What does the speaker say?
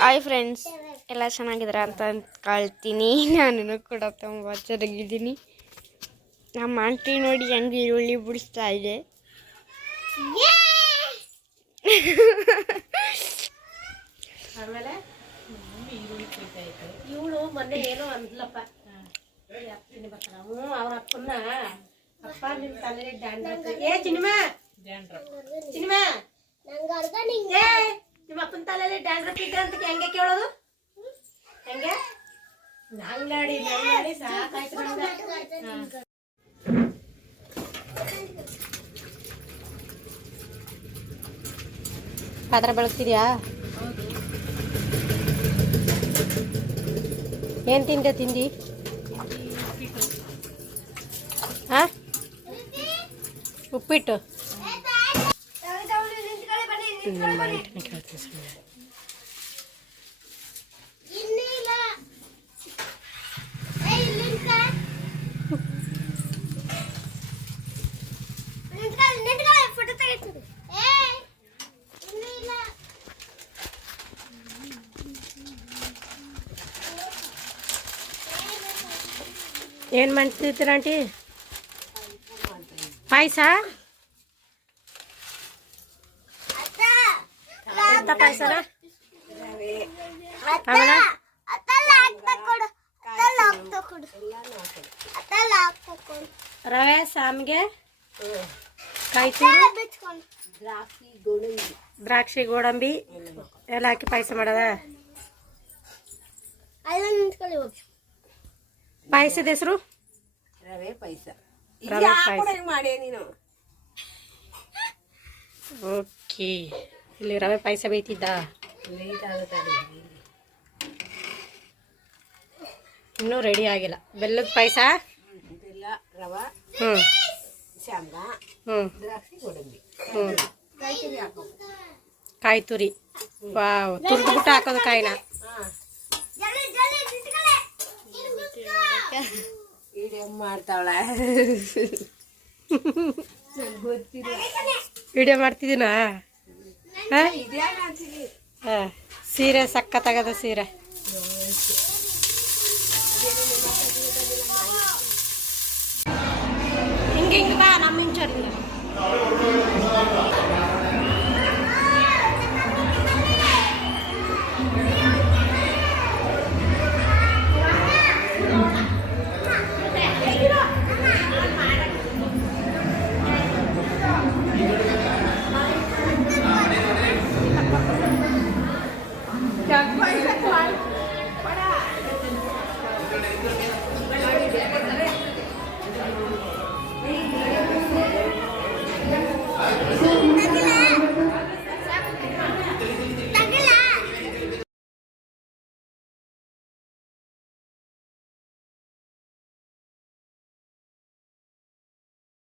Hi friends, ಎಲ್ಲ ಚೆನ್ನಾಗಿದ್ದೀರಾ ಅಂತ ಅಂದ್ಕೊಳ್ತೀನಿ. ನಾನು ಕೂಡ ತುಂಬ ಚೆನ್ನಾಗಿದ್ದೀನಿ. ನಮ್ಮ ಆಂಟಿ ನೋಡಿ ಹೆಂಗೆ ಈರುಳ್ಳಿ ಬಿಡಿಸ್ತಾ ಇದೆ. ಆಮೇಲೆ ಇವಳು ಮೊನ್ನೆ ಏನೋ ಅಂದ್ಲಪ್ಪ, ಅವ್ರ ಅಪ್ಪನ ಅಪ್ಪ ನಿಮ್ ತಲೆ ಚಿನಿಮಾ ನಿಮ್ಮ ಅಪ್ಪನ ತಲೆಯಲ್ಲಿ ಡ್ಯಾಂಡ್ರಫ್ ಇದೆ ಅಂತ ಹೆಂಗೆ ಕೇಳೋದು? ಹೆಂಗೆ ನಂಗಾಡಿ ಸಾಕಾಯ್ತು. ಪಾತ್ರೆ ಬಳಸ್ತಿದ್ಯಾ? ಏನು ತಿಂಡಿ? ಹಾಂ, ಉಪ್ಪಿಟ್ಟು. ಏನು ಮಾಡ್ತಿರ್ತೀರ ಆಂಟಿ? ಪಾಯಸ? ಎಂತ ಪಾಯಸನ? ರವೆ ಸಾಮಿಗೆ, ಕಾಯಿ ತುರಿ, ದ್ರಾಕ್ಷಿ ಗೋಡಂಬಿ ಎಲ್ಲ ಹಾಕಿ ಪಾಯಸ ಮಾಡೋದ? ಪಾಯಸದ ಹೆಸರು ರವೆ ಪಾಯಸ. ರವೆ ಪಾಯಸ ಮಾಡಿ ನೀನು. ಓಕೆ, ಇಲ್ಲಿ ರವೆ ಪಾಯಸ ಬೇಯ್ತಿದ್ದ. ಇನ್ನೂ ರೆಡಿ ಆಗಿಲ್ಲ. ಬೆಲ್ಲದ ಪಾಯಸ, ಬೆಲ್ಲ, ರವೆ, ಶಾಮ್ಗ, ದ್ರಾಕ್ಷಿ ಗೋಡಂಬಿ, ಕಾಯಿ ತುರಿ. ವಾವ್, ತುರಿದ್ಬಿಟ್ಟು ಹಾಕೋದು ಕಾಯಿನ. ಮಾಡ್ತಾವಳ ವಿಡಿಯೋ ಮಾಡ್ತಿದ್ದೀನ. ಸೀರೆ ಸಕ್ಕತ್ತಾಗದ ಸೀರೆ. ಹಿಂಗೆ ಬಾ, ನಮ್ಮ ಹಿಂಚೋರಿಂದ